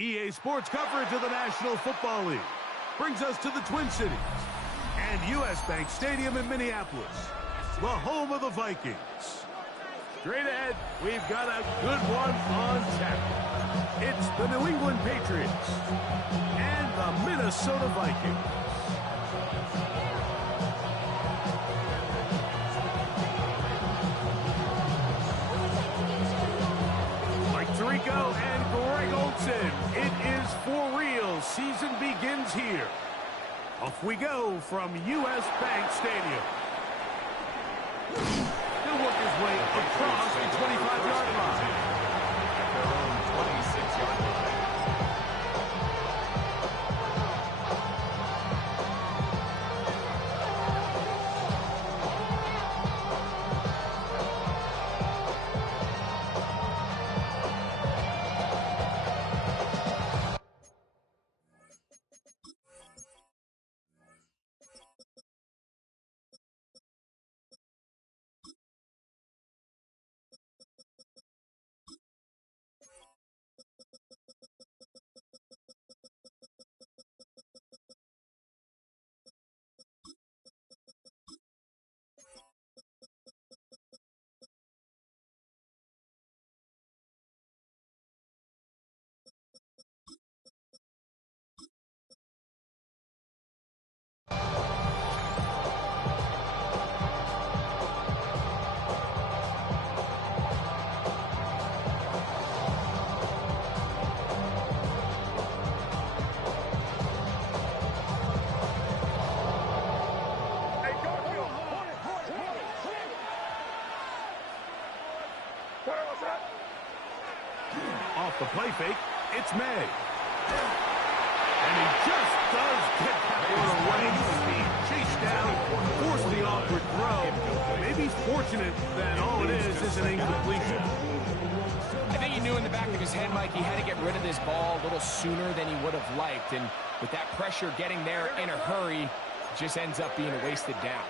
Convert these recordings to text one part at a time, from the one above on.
EA Sports coverage of the National Football League brings us to the Twin Cities and U.S. Bank Stadium in Minneapolis, the home of the Vikings. Straight ahead, we've got a good one on tap. It's the New England Patriots and the Minnesota Vikings. Mike Tirico and Greg Olsen. It is for real. Season begins here. Off we go from U.S. Bank Stadium. He'll work his way across the 25-yard line. At their own 26-yard line. Off the play fake, it's May. And he just does get that one away. Being chased down, forced the awkward throw. Maybe fortunate that all it is an incompletion. I think he knew in the back of his head, Mike, he had to get rid of this ball a little sooner than he would have liked. And with that pressure getting there in a hurry, it just ends up being a wasted down.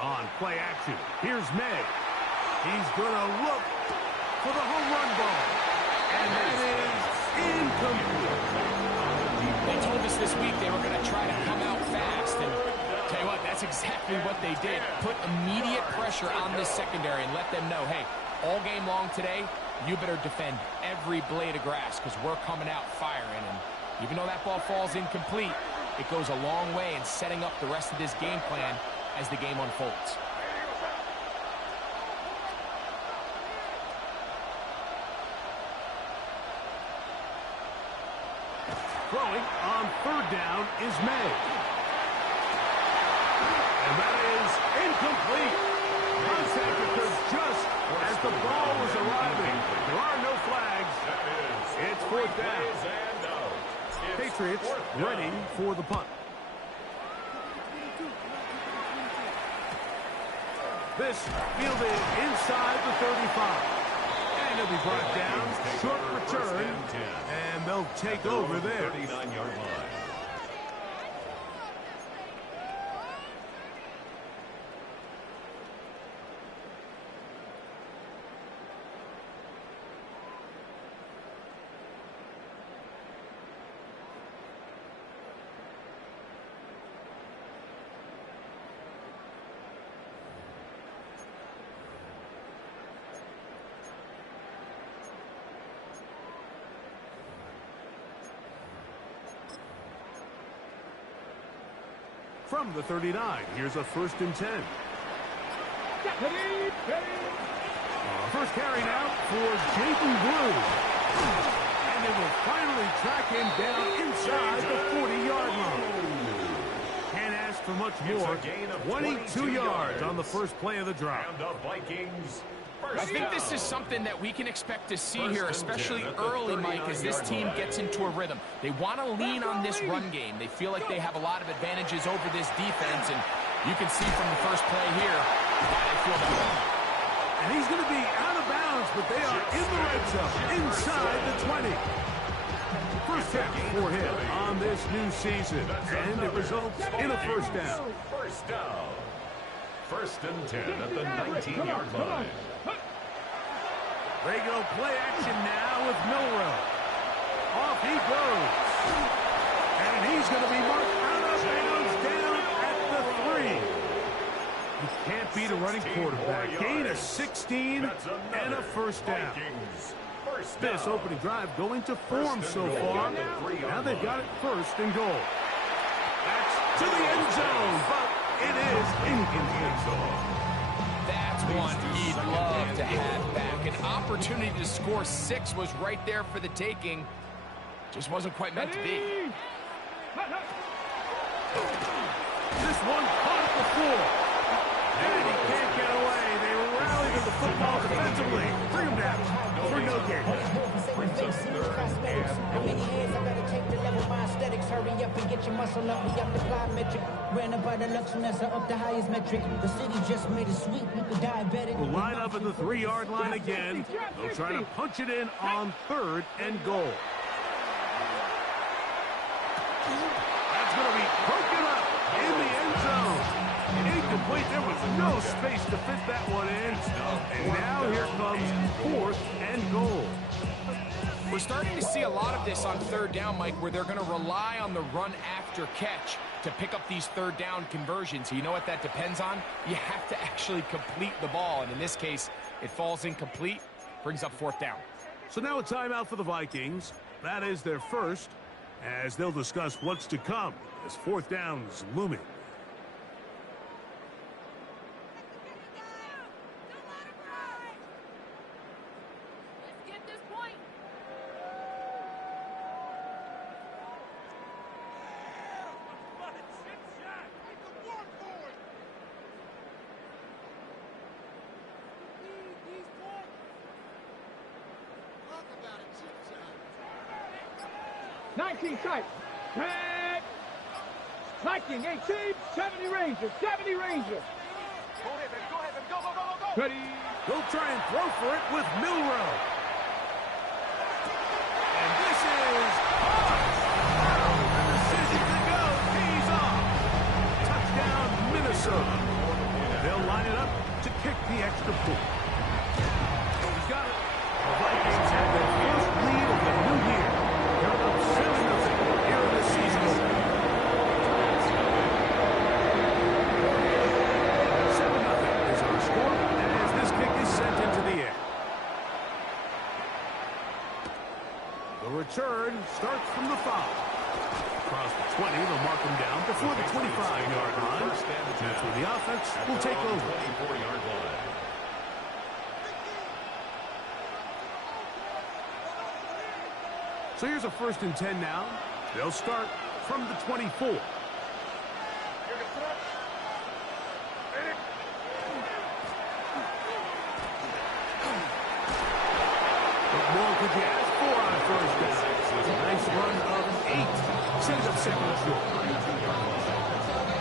On play action, here's May. He's going to look for the home run ball. And that is incomplete. They told us this week they were going to try to come out fast. And tell you what, that's exactly what they did. Put immediate pressure on this secondary and let them know, hey, all game long today, you better defend every blade of grass because we're coming out firing. And even though that ball falls incomplete, it goes a long way in setting up the rest of this game plan as the game unfolds. Throwing on third down is May. And that is incomplete. Contact occurs just as the ball was arriving. There are no flags. It's fourth down. Patriots ready for the punt. This fielded inside the 35. And he'll be brought down. Short return. And they'll take over there. 39-yard line. From the 39, here's a 1st and 10. First carry now for Jaden Blue. And they will finally track him down inside the 40-yard line. Can't ask for much more. 22 yards on the first play of the drive. I think this is something that we can expect to see here, especially early, Mike, as this team gets into a rhythm. They want to lean on this run game. They feel like they have a lot of advantages over this defense, and you can see from the first play here why they feel that way. And he's going to be out of bounds, but they are in the red zone, inside the 20. First catch for him on this new season, and it results in a first down. First down. First and 10 at the 19-yard line. They go play action now with Milroe. Off he goes. And he's going to be marked out of bounds down at the 3. You can't beat a running quarterback. Gain of 16 and a first down. This opening drive going to form so far. Now they've got it first and goal. That's to the end zone, but it is incomplete. That's one he'd love to have back. An opportunity to score 6 was right there for the taking. Just wasn't quite meant to be. This one caught at the 4. And he can't get away. They rally to the football defensively. Bring him down for no gain. How many hands I gotta take to level my aesthetics? Hurry up and get your muscle up. We got the plyometric. Ran up by the Lux when that's up the highest metric. The city just made a sweep. You could diabetic. We'll line up at the 3-yard line again. They'll try to punch it in on 3rd and goal. That's going to be broken up in the end zone. Incomplete. There was no space to fit that one in. And now here comes 4th and goal. We're starting to see a lot of this on 3rd down, Mike, where they're going to rely on the run after catch to pick up these 3rd down conversions. You know what that depends on? You have to actually complete the ball. And in this case, it falls incomplete, brings up 4th down. So now a timeout for the Vikings. That is their first, as they'll discuss what's to come as 4th down is looming. Type. Viking 18, 70 Rangers, 70 Rangers. Go ahead, go. Ready. He'll try and throw for it with Milroe. And this is the decision to go. He's off. Touchdown, Minnesota. They'll line it up to kick the extra point. He's got it. The Vikings have their first lead of the new year. They're up 7-0 here in the season opener. 7-0 is our score as this kick is sent into the air. The return starts from the 5. Across the 20, they'll mark him down before the 25-yard line. That's where the offense will take over. 24-yard line. So here's a 1st and 10 now. They'll start from the 24. What more could you ask for on a 1st down? It's a nice run of 8. Sends up 2nd and short.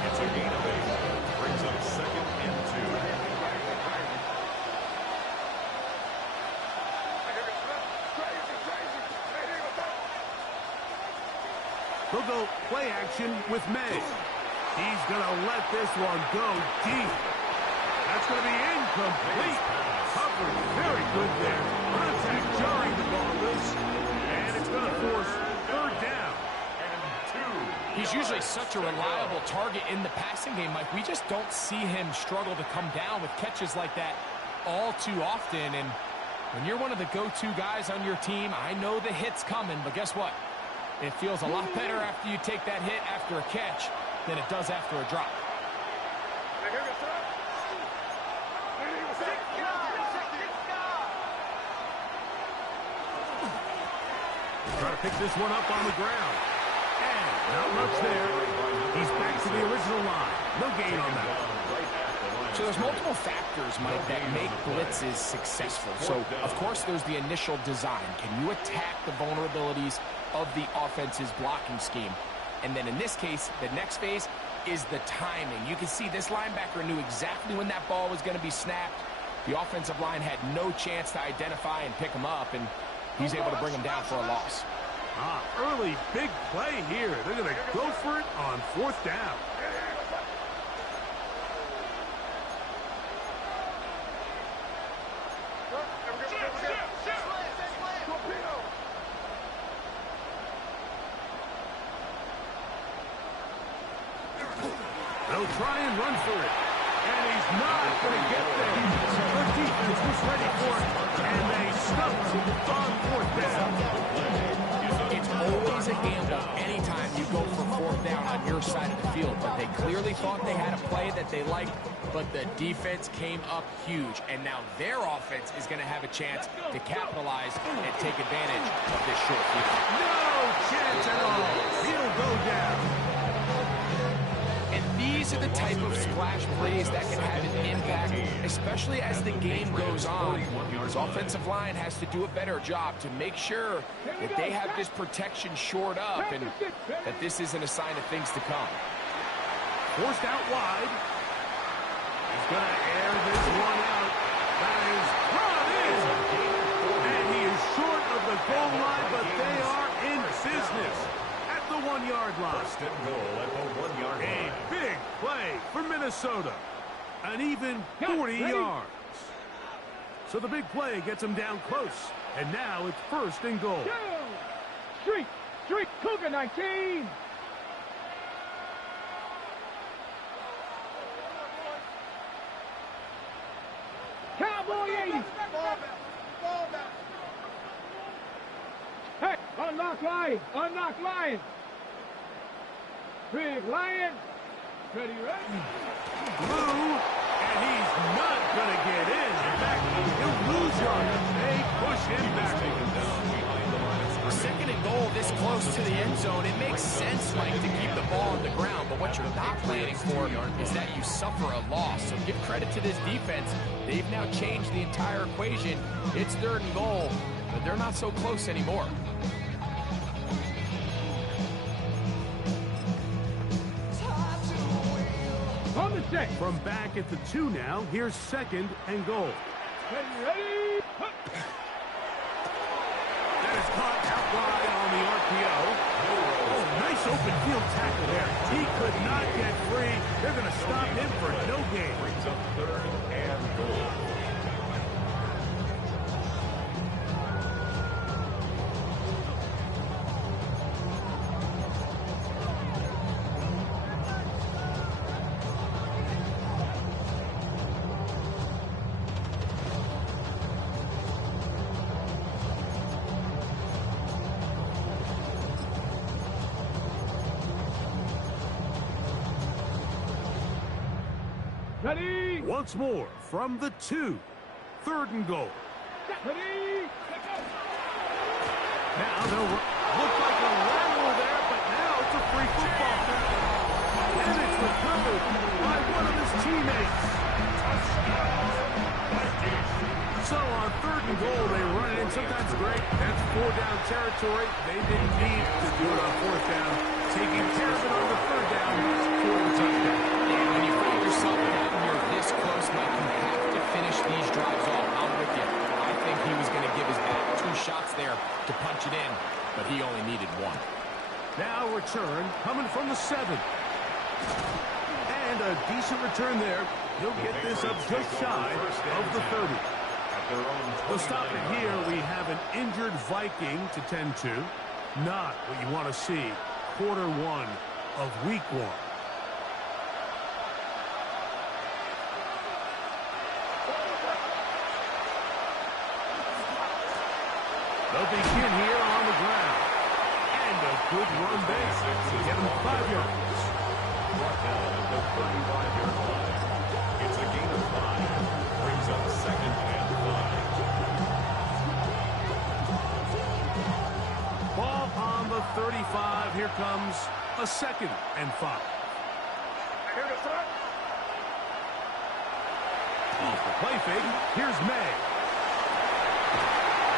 It's a gain of 8. Brings up 2nd and 2. They'll go play action with May. He's going to let this one go deep. That's going to be incomplete. Covered very good there. Contact jarring the ball loose. And it's going to force 3rd down. And 2. He's usually such a reliable target in the passing game, Mike. We just don't see him struggle to come down with catches like that all too often. And when you're one of the go-to guys on your team, I know the hit's coming, but guess what? It feels a lot better after you take that hit after a catch than it does after a drop. Try to pick this one up on the ground. And not much there. He's back to the original line. No gain on that. So there's multiple factors, Mike, that make blitzes successful. So, of course, there's the initial design. Can you attack the vulnerabilities of the offense's blocking scheme? And then in this case, the next phase is the timing. You can see this linebacker knew exactly when that ball was going to be snapped. The offensive line had no chance to identify and pick him up, and he's able to bring him down for a loss. Early big play here. They're going to go for it on 4th down. They'll try and run for it. And he's not going to get there. The defense was ready for it. And they stuffed on 4th down. It's always a gamble anytime you go for 4th down on your side of the field. But they clearly thought they had a play that they liked, but the defense came up huge. And now their offense is going to have a chance to capitalize and take advantage of this short field. No chance at all. He'll go down. And these are the type of splash plays that can have an impact, especially as the game goes on. His offensive line has to do a better job to make sure that they have this protection shored up and that this isn't a sign of things to come. Forced out wide. He's going to air this one out. That is brought in. And he is short of the goal line, but they are in business at the 1-yard line. First and goal at the 1-yard line. A big play for Minnesota. An even 40 yards. So the big play gets him down close. And now it's 1st and goal. Street, Cougar 19. Cowboy 80. Hey, unlock Lion. Big Lion. Ready? Blue, and he's not going to get in. In fact, he'll lose yards. They push him back. 2nd and goal this close to the end zone. It makes sense, Mike, to keep the ball on the ground, but what you're not planning for is that you suffer a loss. So give credit to this defense. They've now changed the entire equation. It's 3rd and goal, but they're not so close anymore. On the set. From back at the 2 now, here's 2nd and goal. Ready? That is caught out wide on the RPO. Oh, nice open field tackle there. He could not get free. They're going to stop him for no gain. Brings up 3rd and goal. Ready? Once more from the 2. 3rd and goal. Ready? Now they'll look like a lateral there, but now it's a free football. And it's recovered by one of his teammates. So on 3rd and goal, they run it in. Sometimes great. That's 4-down territory. They didn't need to do it on 4th down. Taking care of it on the 3rd down for the touchdown. And when you find yourself down here this close, Mike, you have to finish these drives off. I'm with you. I think he was going to give his back 2 shots there to punch it in, but he only needed 1. Now return coming from the 7. And a decent return there. He'll get this up just shy of the 30. We'll stop it here. We have an injured Viking to tend to. Not what you want to see. Quarter 1 of week 1. They'll begin here on the ground. And a good run there to get him 5 yards. Brought down at the 35-yard line. It's a gain of 5. Brings up 2nd and 5. Ball on the 35. Here comes a 2nd and 5. Off the play fake. Here's May.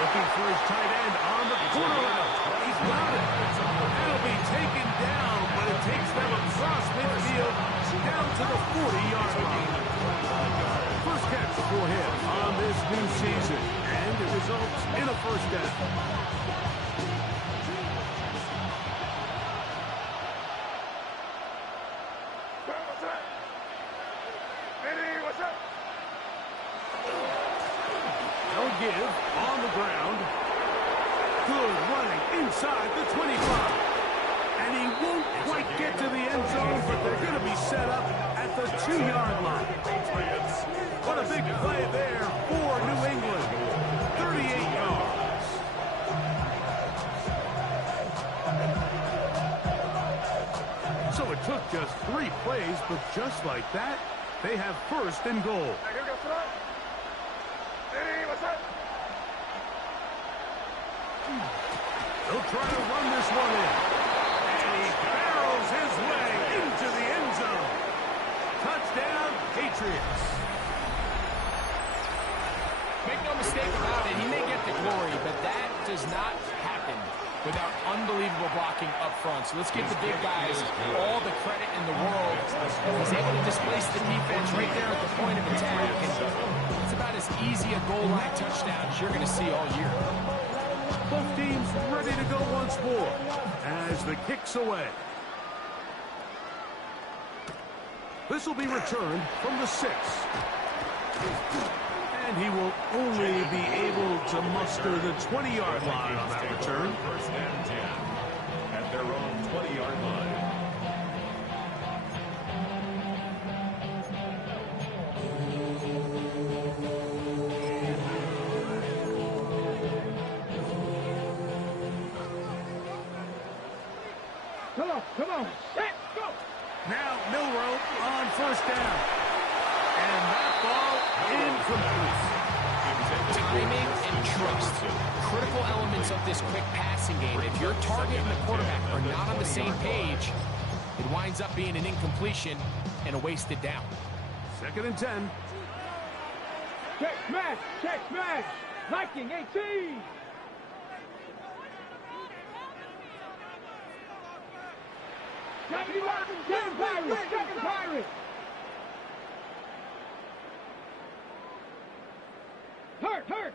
Looking for his tight end on the corner route. He's got it. It'll be taken down, but it takes them across midfield down to the 40-yard line. First catch for him on this new season, and it results in a 1st down. give on the ground. Good running inside the 25. And he won't quite get to the end zone, but they're going to be set up at the 2-yard line. What a big play there for New England. 38 yards. So it took just 3 plays, but just like that, they have first and goal. He'll try to run this one in. And he barrels his way into the end zone. Touchdown, Patriots. Make no mistake about it, he may get the glory, but that does not happen without unbelievable blocking up front. So let's give the big guys all the credit in the world. He's able to displace the defense right there at the point of attack. And it's about as easy a goal line touchdown as you're going to see all year. Both teams ready to go once more as the kick's away. This will be returned from the 6. And he will only be able to muster the 20-yard line on that return. First and 10 at their own 20-yard line. Come on, let's go! Now Milroe on first down. And that ball incomplete. Timing and trust. Critical elements of this quick passing game. If your target and the quarterback are not on the same page, it winds up being an incompletion and a wasted down. 2nd and 10. Check smash! Viking 18! Second Pirate! Hurt!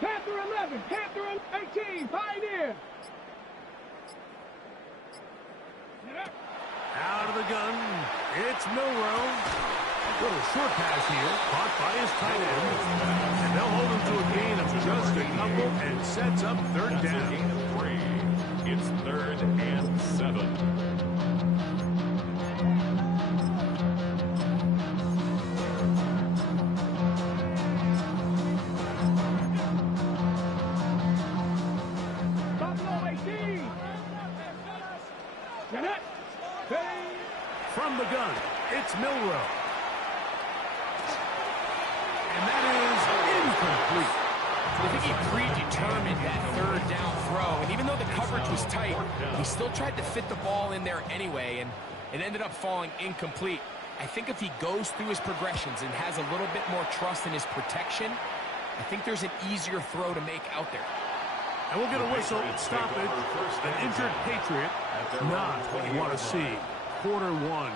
Panther 11, Panther 18, Pioneer! Out of the gun, it's Milroe. Little short pass here, caught by his tight end. And they'll hold him to a gain of just a couple and sets up 3rd down. Gain of 3. It's 3rd and 7. From the gun, it's Milroe. And that is incomplete. I think he predetermined that 3rd down throw, and even though the coverage was tight, he still tried to fit the ball in there anyway, and it ended up falling incomplete. I think if he goes through his progressions and has a little bit more trust in his protection, I think there's an easier throw to make out there. And we'll get a whistle. Stop it. An injured Patriot. Not what you want to see. Quarter 1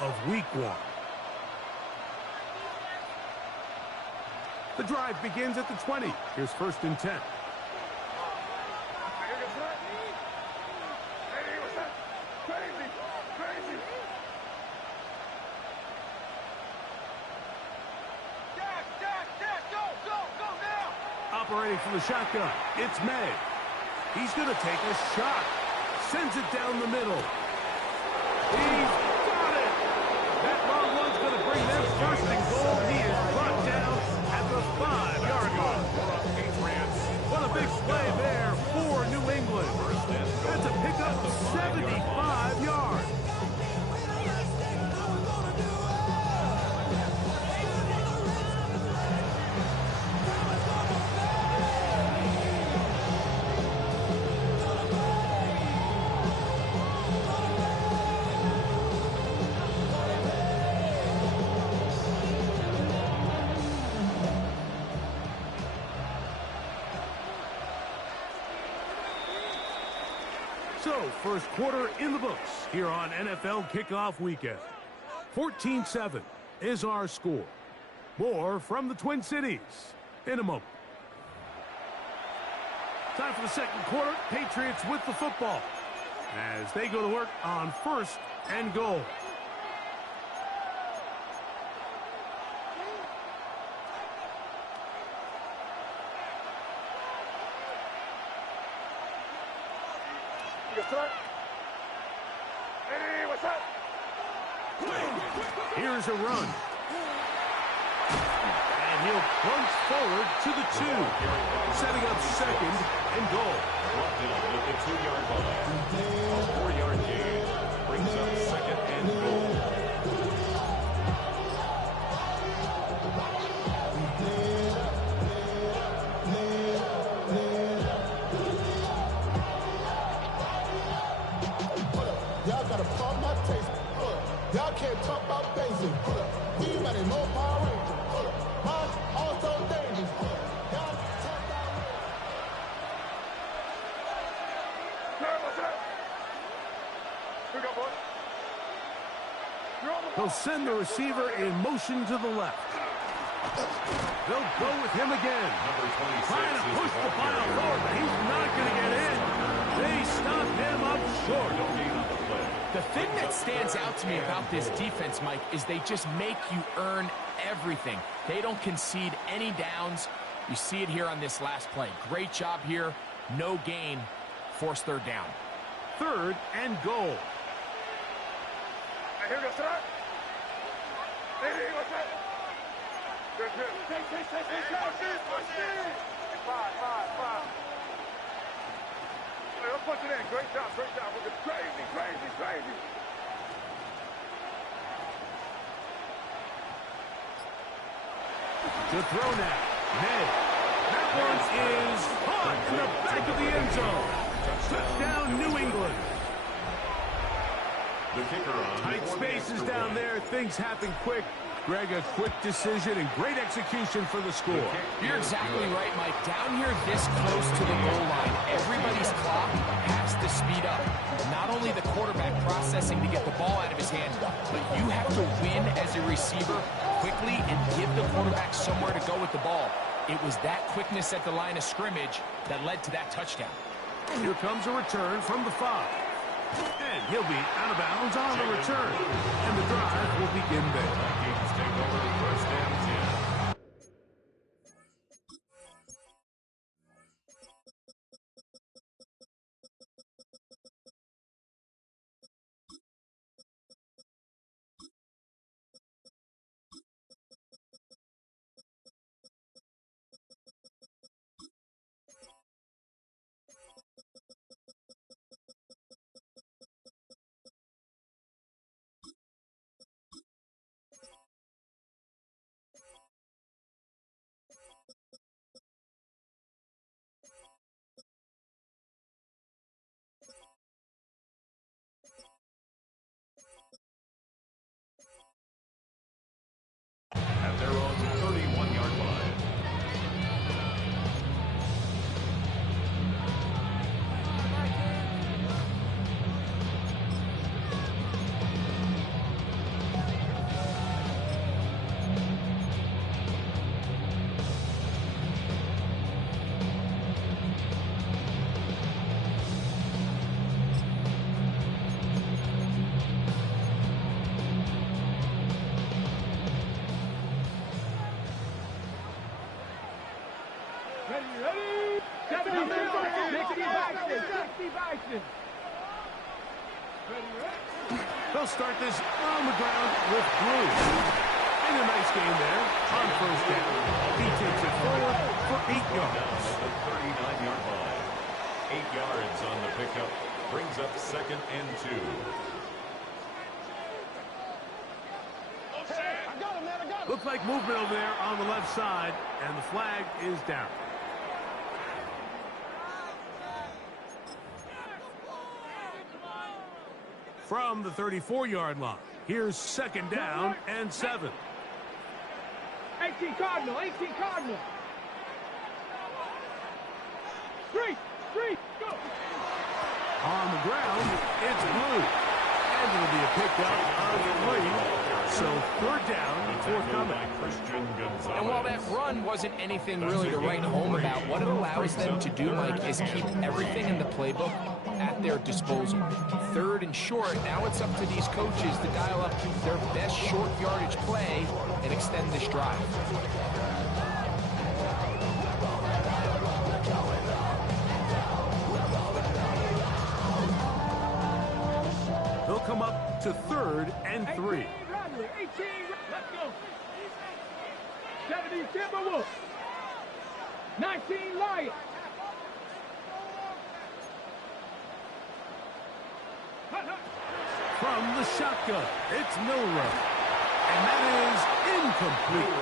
of week 1. The drive begins at the 20. Here's 1st and 10. Operating from the shotgun, it's May. He's going to take a shot. Sends it down the middle. He's got it! That long one's going to bring them 1st and goal. He is brought down at the 5-yard line. What a big play there for New England. That's a pickup of 75 yards. So, first quarter in the books here on NFL Kickoff Weekend. 14-7 is our score. More from the Twin Cities in a moment. Time for the 2nd quarter. Patriots with the football as they go to work on 1st and goal. Hey, what's up? Here's a run. And he'll plunge forward to the 2. Setting up second and goal. Brought down at the 2-yard line. A 4-yard gain brings up second and goal. Y'all gotta pump my taste. Y'all can't talk about basic. We might as no Power Ranger. Mine also dangerous. Y'all talk about What's up? Here we go, boy. You're on the They'll send the receiver in motion to the left. They'll go with him again. Number 26 Trying to is push the Walker. pile forward, but he's not going to get in. They stop him up short. No gain on the play. The thing that stands out to me about this defense, Mike, is they just make you earn everything. They don't concede any downs. You see it here on this last play. Great job here. No gain. Forced third down. Third and goal. Hey, here we go, sir. Hey, what's up? Good, good. Take. Push in. Five. Hey, let's push it in. Great job. We're just crazy. To throw now. Ned. That one is caught in the back of the end zone. Touchdown, New England. The kicker on Tight spaces down there. Things happen quick. Greg, a quick decision and great execution for the score. You're exactly right, Mike. Down here this close to the goal line, everybody's clock has to speed up. Not only the quarterback processing to get the ball out of his hand, but you have to win as a receiver quickly and give the quarterback somewhere to go with the ball. It was that quickness at the line of scrimmage that led to that touchdown. Here comes a return from the 5. And he'll be out of bounds on the return. And the drive will begin there. Vikings take over first and 10. At their own 31-yard line. Ready? 70 Bison. They'll start this on the ground with Blue. And a nice game there on first down. He takes it forward for 8 yards. At the 39-yard line. 8 yards on the pickup. Brings up second and 2. Looks like movement over there on the left side, and the flag is down. From the 34-yard line, here's second down and 7. 18 Cardinal. Three, go. On the ground, it's Blue. And it'll be a pickup of 3. So third down, forthcoming. And while that run wasn't anything really to write home about, what it allows them to do, Mike, is keep everything in the playbook at their disposal. Third and short, now it's up to these coaches to dial up their best short yardage play and extend this drive. come up to 3rd and 3. 18, let's go. 17, Timberwolves. 19, Lions. From the shotgun, it's Milroe. And that is incomplete.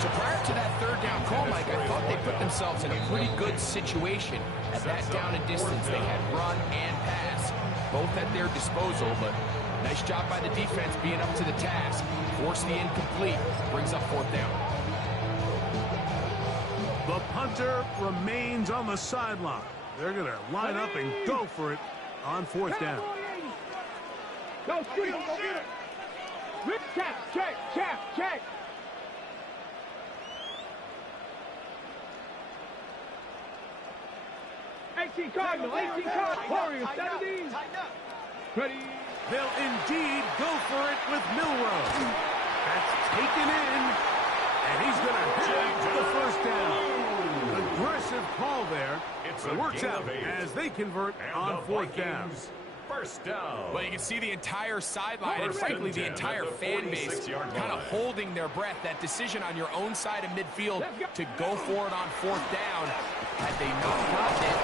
So prior to that 3rd down call, Mike, I thought they put themselves in a pretty good situation at that down and distance. They had run and pass, both at their disposal, but nice job by the defense being up to the task. Force the incomplete, brings up 4th down. The punter remains on the sideline. They're going to line up and go for it on 4th down. Go, Street. Rip, check. 18 Cardinal, Warriors, 17. Ready. They'll indeed go for it with Milroe. That's taken in, and he's going to hit the 1st down. Aggressive call there. It works out as they convert on 4th down. 1st down. Well, you can see the entire sideline and, frankly, the entire fan base kind of holding their breath. That decision on your own side of midfield to go for it on 4th down, had they not gotten it,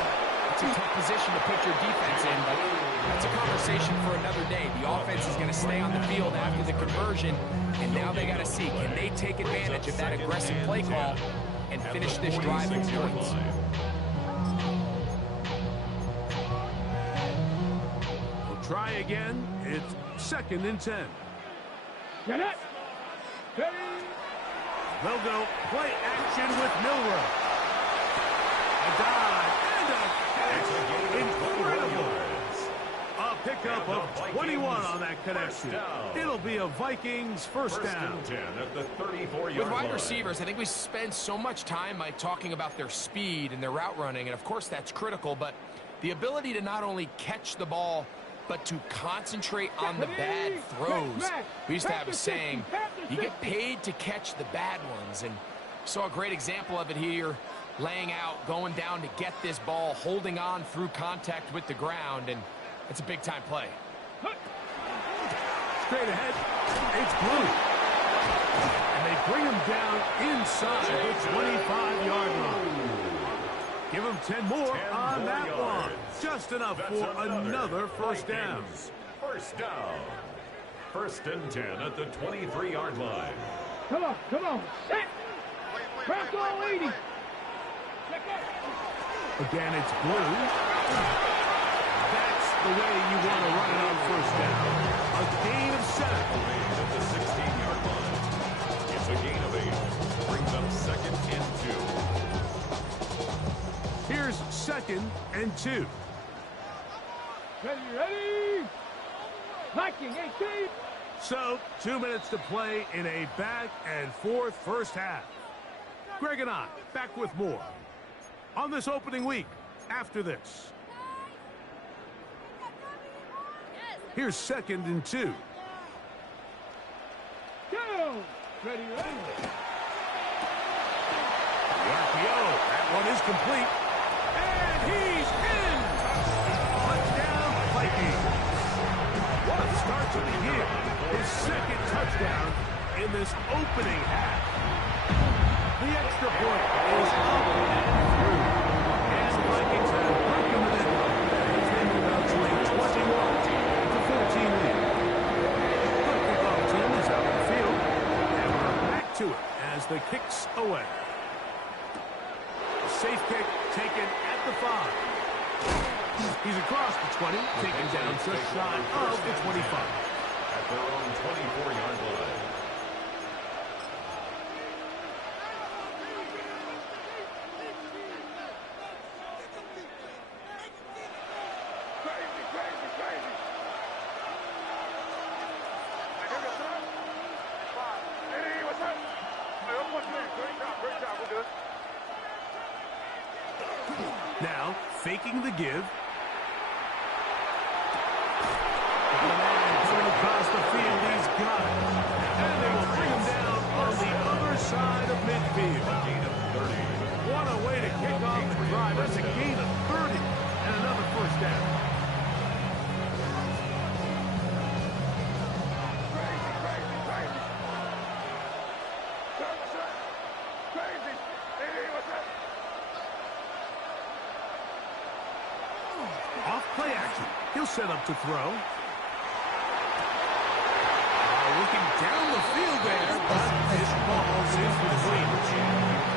it's a tough position to put your defense in, but that's a conversation for another day. The offense is going to stay on the field after the conversion, and now they got to see, can they take advantage of that aggressive play call and finish this drive with points? Try again. It's 2nd and 10. Get it. They'll go play action with Milroe. A dive and a catch. Incredible. A pickup of 21 on that connection. It'll be a Vikings 1st down. 10 at the 34-yard With wide line. receivers, I think we spend so much time, Mike, talking about their speed and their route running, and of course that's critical, but the ability to not only catch the ball, but to concentrate on the bad throws. We used to have a saying, you get paid to catch the bad ones, and saw a great example of it here, laying out, going down to get this ball, holding on through contact with the ground, and it's a big-time play. Straight ahead, it's Blue. And they bring him down inside the 25-yard line. Give him 10 more on that one. Just enough for another 1st down. 1st down. 1st and 10 at the 23-yard line. Come on. Set. Press all 80. Again, it's Blue. That's the way you want to run it on 1st down. A gain of 7. At the 16-yard line. It's a gain of 8. Brings up 2nd and 2. Here's 2nd and 2. Ready. Viking 18. So, 2 minutes to play in a back and forth 1st half. Greg and I back with more on this opening week after this. Here's 2nd and 2. Go. Ready. RPO, that one is complete. And he's in! Touchdown, Vikings. What a start to the year. His 2nd touchdown in this opening half. The extra point is up and through. As the Vikings have broken the deadlock, as they move out to a 21-14 lead. The kickoff team is out in the field, and we're back to it as the kick's away. Safe kick taken at the 5. He's across the 20, taken down just shy of the 25. At their own 24-yard line. Now, faking the give. Coming across the field, he's got it. And they will bring him down on the other side of midfield. Gain of 30. What a way to kick off the drive. That's a gain of 30 and another 1st down. crazy. Hey, what's that? Off play action. He'll set up to throw. Looking down the field there, but his ball's incomplete.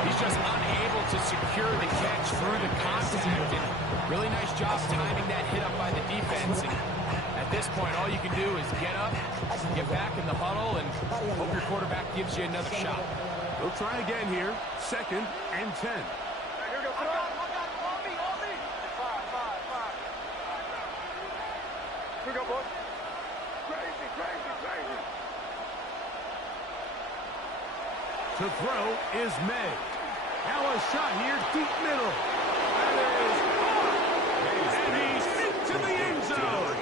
He's just unable to secure the catch through the contact. And really nice job timing that hit up by the defense. And at this point, all you can do is get up, get back in the huddle, and hope your quarterback gives you another shot. He'll try again here. 2nd and 10. Here we go. On me. 5. Here we go, boys. Crazy. To throw is May. Now a shot here, deep middle. And he's into the end zone.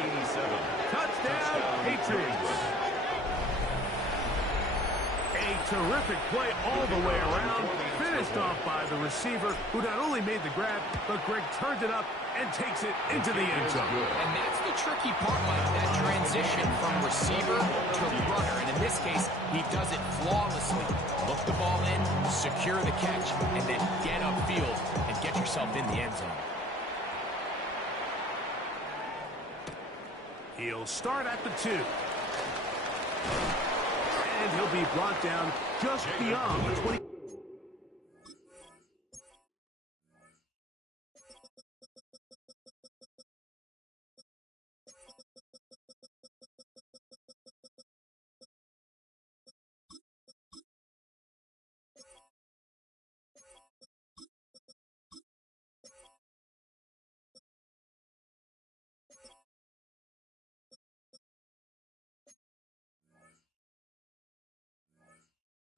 Touchdown, Patriots. A terrific play all the way around. Finished off by the receiver, who not only made the grab, but Greg turned it up and takes it into the end zone. And that's the tricky part, Mike, that transition from receiver to runner. And in this case, he does it flawlessly. Look the ball in, secure the catch, and then get upfield and get yourself in the end zone. He'll start at the 2. And he'll be brought down just beyond the 20.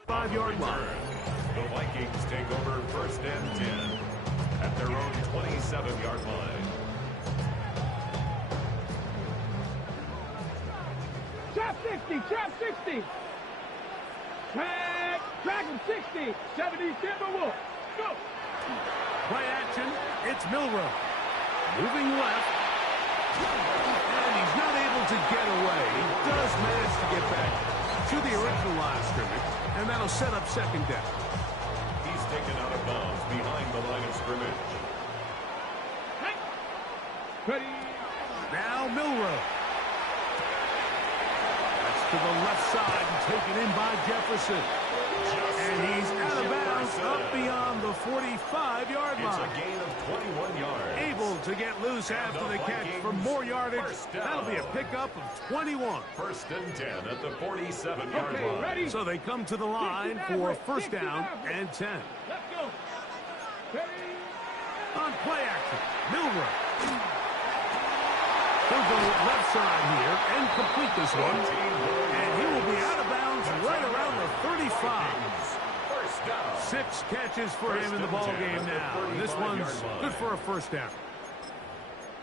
Five-yard line. The Vikings take over 1st and 10 at their own 27-yard line. Trap 60. Track him 60. 70 Timberwolves. Go. Play action. It's Milroe. Moving left. And he's not able to get away. He does manage to get back to the original line of scrimmage, and that'll set up 2nd down. He's taken out of bounds behind the line of scrimmage. Ready. Now Milroe. That's to the left side and taken in by Jefferson. And he's out of bounds up beyond the 45-yard It's line. a gain of 21 yards. Able to get loose after the catch for more yardage. That'll be a pickup of 21. 1st and 10 at the 47-yard line. Ready. So they come to the line for 1st down and 10. Let's go. Ready. On play action, Milroe. He'll go left side here and complete this one. And he will be out of bounds right around the 35. 6 catches for him in the ball game now. And this one's good for a 1st down.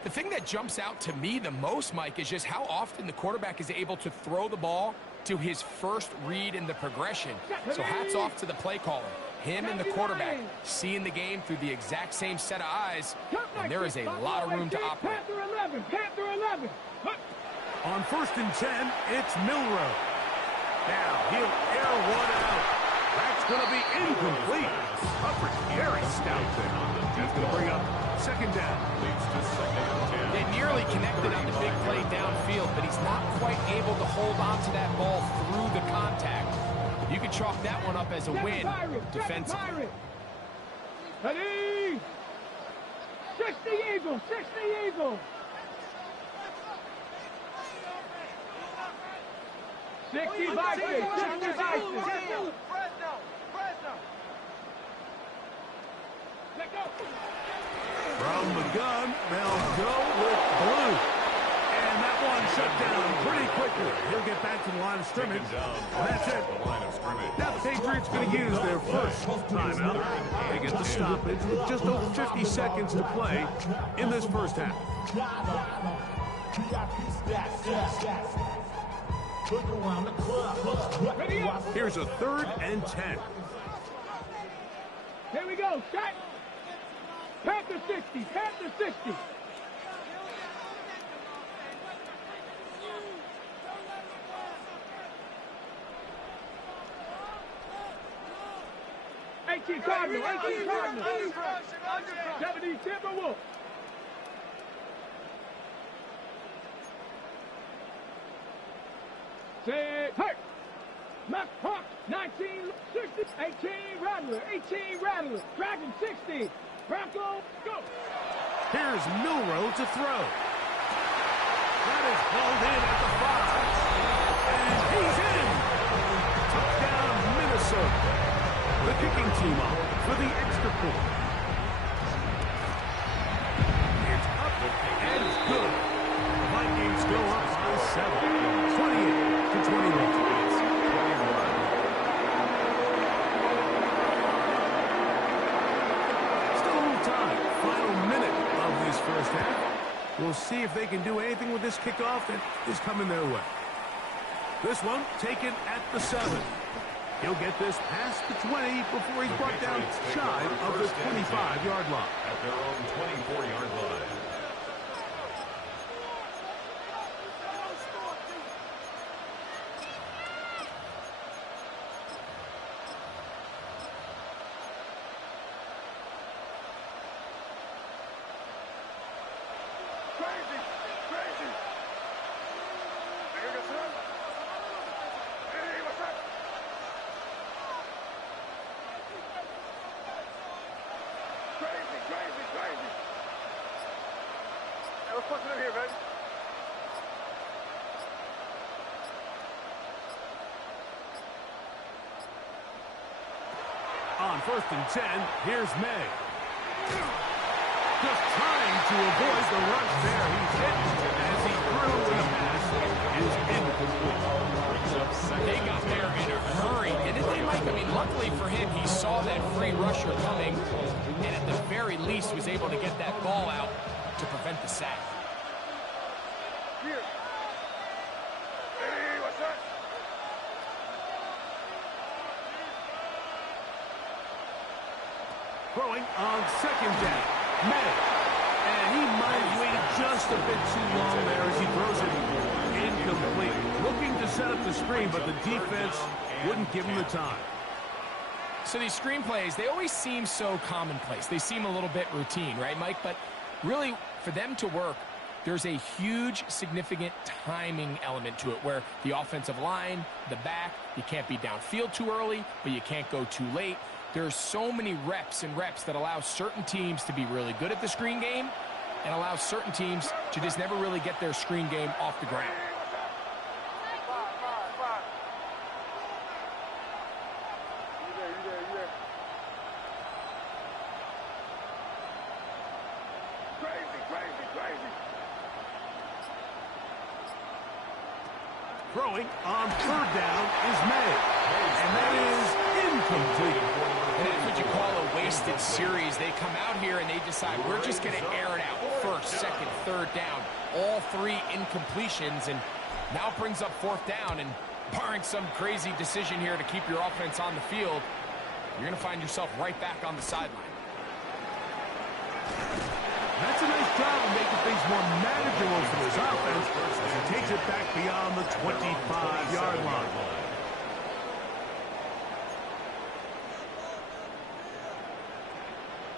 The thing that jumps out to me the most, Mike, is just how often the quarterback is able to throw the ball to his first read in the progression. So hats off to the play caller. Him and the quarterback seeing the game through the exact same set of eyes, and there is a lot of room to operate. Panther 11. On 1st and 10, it's Milroe. Now he'll air one out. That's going to be incomplete. Coverage very stout there. That's going to bring up 2nd down. Leads to 2nd and 10. They nearly connected on the big play downfield, but he's not quite able to hold on to that ball through the contact. You can chalk that one up as a win defensively. Ready. 60 Eagles. 60 Eagles. 60 Vikings. 60 Vikings. Let go. From the gun, they'll go with blue. And that one shut down pretty quickly. He'll get back to the line of scrimmage. And that's it. The line of scrimmage. Now the Patriots going to use their first timeout. They get the stoppage with just over 50 seconds to play in this 1st half. Here's a 3rd and 10. Here we go. Shot. Panther 60. Panther 60. Hey, 18 Cardinal, 18 Cardinal. 70 Timberwolves. Say, hey! Mac Hawk, 19, 60, 18 Rattler, 18 Rattler. Dragon 60. Bronco, go! Here's Milroe to throw. That is hauled in at the 5. And he's in! Touchdown, Minnesota. The kicking team off for the extra point. It's up and it's good. The Vikings go up by 7. 28-21. First half. We'll see if they can do anything with this kickoff that is coming their way. This one taken at the 7. He'll get this past the 20 before he's brought down shy of the 25-yard line. At their own 24-yard line. Let's push it in here, baby. On 1st and 10, here's May. Just trying to avoid the rush there. He's hit as he threw and the pass is incomplete. They got there in a hurry, didn't they, Mike? I mean, luckily for him, he saw that free rusher coming and at the very least was able to get that ball out to prevent the sack. Here. Hey, what's that? Throwing on 2nd down. May. And he might have waited just a bit too long there as he throws it incomplete. Looking to set up the screen, but the defense wouldn't give him the time. So these screen plays, they always seem so commonplace. They seem a little bit routine, right, Mike? But really, for them to work, there's a huge, significant timing element to it where the offensive line, the back, you can't be downfield too early, but you can't go too late. There's so many reps and reps that allow certain teams to be really good at the screen game and allow certain teams to just never really get their screen game off the ground. Throwing on 3rd down is May. And that is incomplete. And that's what you call a wasted series. They come out here and they decide we're just going to air it out. 1st, 2nd, 3rd down. All 3 incompletions. And now brings up 4th down. And barring some crazy decision here to keep your offense on the field, you're going to find yourself right back on the sideline. That's a nice job of making things more manageable for his offense as he takes it back beyond the 25-yard line.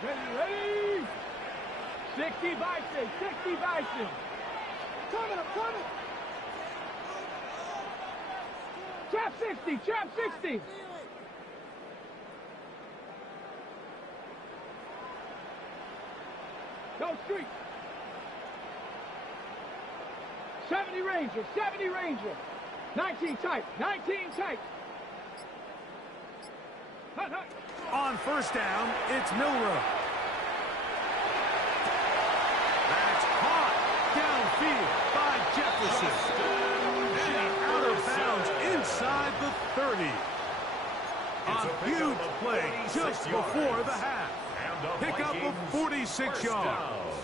Ready? 60 Bison, 60 Bison. Coming. Trap 60. Go street. 70 Ranger. 19 tight. Hut. On 1st down, it's Milroe. That's caught downfield by Jefferson. And out of bounds inside the 30. A huge play just before the half. Pick up of 46 yards.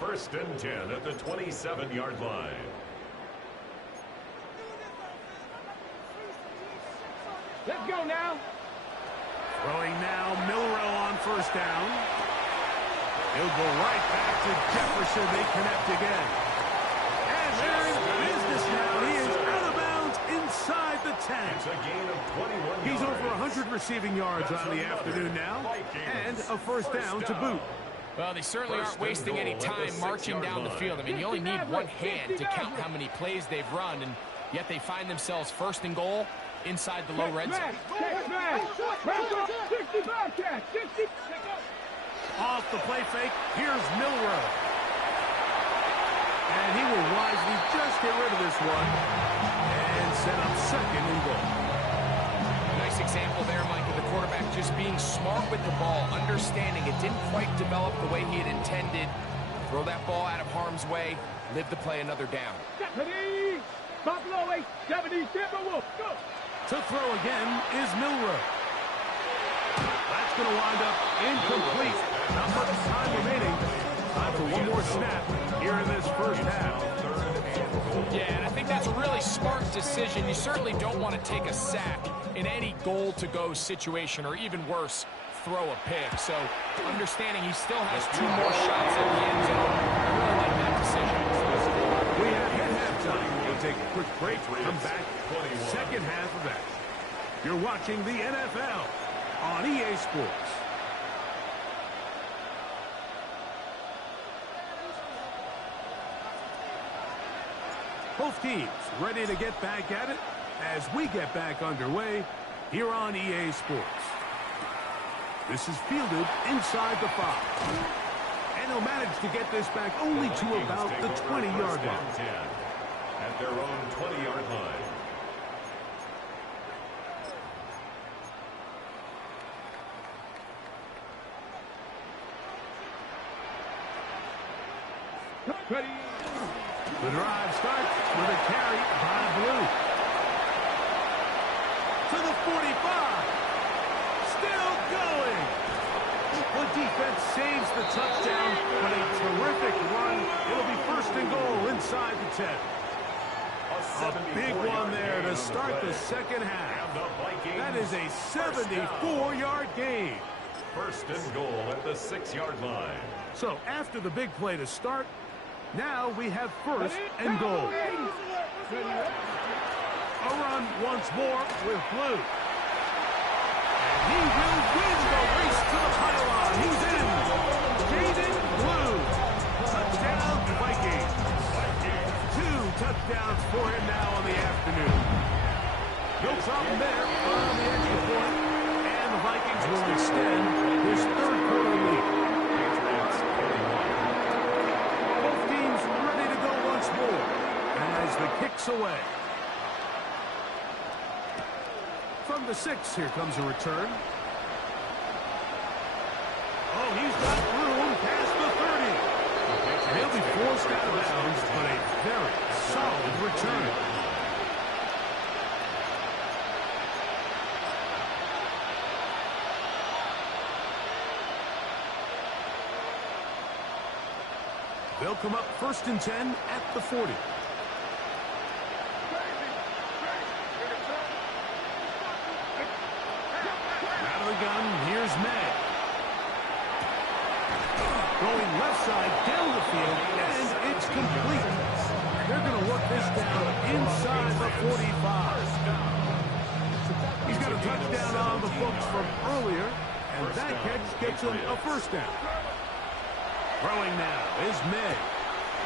1st and 10 at the 27-yard line. Let's go now. Throwing now, Milroe on 1st down. He'll go right back to Jefferson. They connect again. And they're in business now. He is out of bounds inside inside the 10. It's a gain of 21 He's yards. over 100 receiving yards on the afternoon now, and a first down to boot. Well, they certainly aren't wasting any time marching down the field. I mean, you only need one hand to count how many plays they've run, and yet they find themselves first and goal inside the low red zone. Off the play fake, here's Milroe. And he will wisely just get rid of this one and set up second and goal. Nice example there, Mike, of the quarterback just being smart with the ball, understanding it didn't quite develop the way he had intended. Throw that ball out of harm's way, live to play another down. To throw again is Milroe. That's going to wind up incomplete. Not much time remaining. Time for one more snap here in this first half. Yeah, and I think that's a really smart decision. You certainly don't want to take a sack in any goal-to-go situation, or even worse, throw a pick. So understanding he still has 2 more shots at the end zone, I really like that decision. We have hit halftime. We'll take a quick break, come back, second half of that. You're watching the NFL on EA Sports. Both teams ready to get back at it as we get back underway here on EA Sports. This is fielded inside the 5. And he'll manage to get this back only to about the 20-yard line. At their own 20-yard line. The drive starts with a carry by Blue. To the 45. Still going. The defense saves the touchdown, but a terrific run. It'll be first and goal inside the 10. A big one there to start the second half. That is a 74-yard gain. First and goal at the 6-yard line. So after the big play to start, now we have first and goal. A run once more with Blue. And he will win the race to the pylon. He's in. Jaden Blue. Touchdown Vikings. 2 touchdowns for him now on the afternoon. No problem there on the extra point. And the Vikings will extend his third quarter lead. As the kick's away. From the 6, here comes a return. Oh, he's got room past the 30. And he'll be forced out of bounds, but a very solid return. They'll come up first and 10 at the 40. Out of the gun, here's May. Going left side down the field, and it's complete. They're going to work this down inside the 45. He's got a touchdown on the books from earlier, and that catch gets him a first down. Throwing now is May.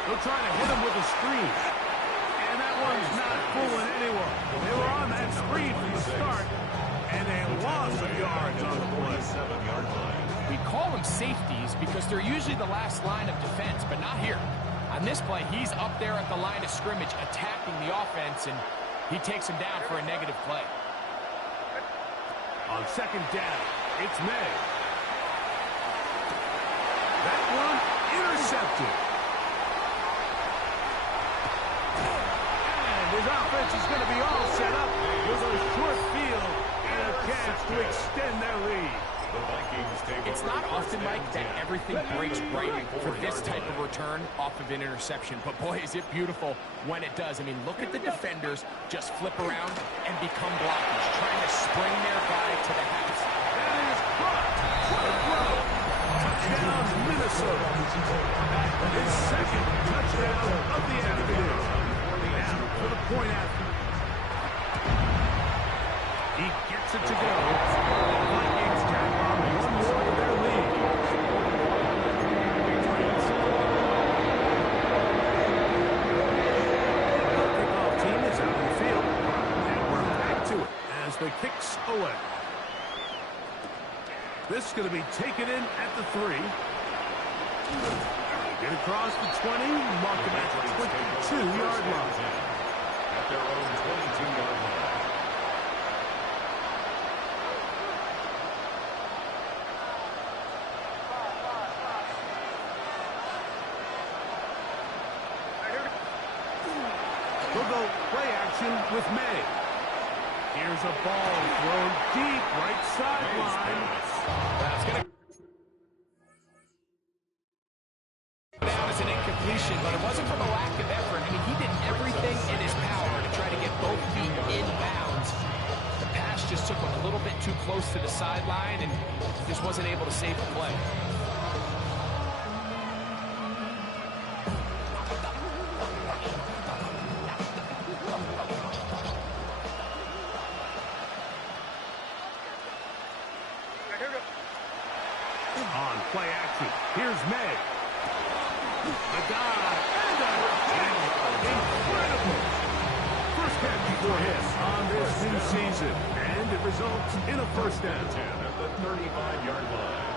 They'll try to hit him with a screen. And that one's not fooling anyone. They were on that screen from the start, and a loss of yards on the play. 7-yard line. We call them safeties because they're usually the last line of defense, but not here. On this play, he's up there at the line of scrimmage attacking the offense, and he takes him down for a negative play. On second down, it's May. That one intercepted. And his offense is going to be all set up with a short field and a chance to extend their lead. The Vikings take It's not often, Mike, that everything breaks right for this type of return off of an interception. But, boy, is it beautiful when it does. I mean, look at the defenders just flip around and become blockers, trying to spring their guy to the house. That is caught. What a throw. Touchdown, Minnesota. His second touchdown of the afternoon. Now for the point after. He gets it to go. The Vikings tack on one more to their lead. The kickoff team is out on the field. And we're back to it as the kick's away. This is going to be taken in at the 3. Get across the 20, mark him at the 22-yard line. At their own 22-yard line. We'll go play action with May. Here's a ball thrown deep right sideline. That's going to down as an incompletion, but it wasn't from a lack of effort. I mean, he did everything in his power to try to get both feet in bounds. The pass just took him a little bit too close to the sideline and just wasn't able to save the play. On play action, here's May. A dive and a hit. Incredible. First catch for him on this new season. And it results in a first down. 10 at the 35-yard line.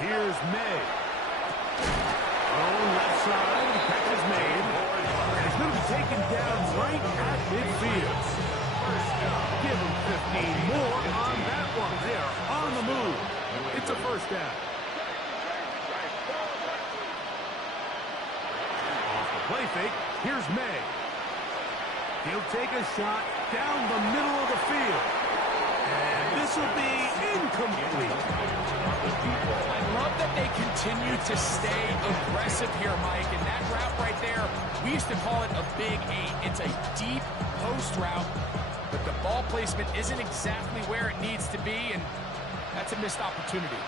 Here's May. On left side, the catch is made. And he's going to be taken down right at midfield. Give him 15 more on that one. They are on the move. It's a first down. Off the play fake, here's May. He'll take a shot down the middle of the field. And this will be incomplete. I love that they continue to stay aggressive here, Mike. And that route right there, we used to call it a big 8. It's a deep post route. But the ball placement isn't exactly where it needs to be, and that's a missed opportunity.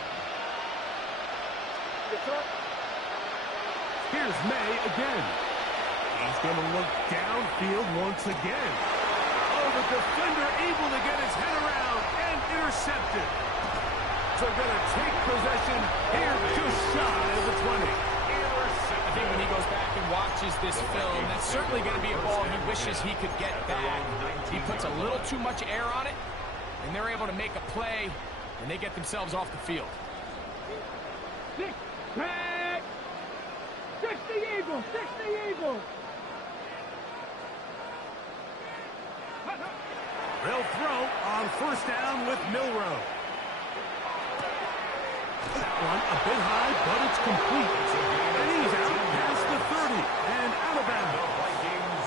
Here's May again. He's going to look downfield once again. Oh, the defender able to get his head around and intercepted. So going to take possession here just shy of the 20. I think when he goes back and watches this film, that's certainly going to be a ball he wishes he could get back. He puts a little too much air on it, and they're able to make a play, and they get themselves off the field. 6 the Eagles! 6 the Eagles! They'll throw on first down with Milroe. That one a bit high, but it's complete. And he's out past the 30 and out of bounds.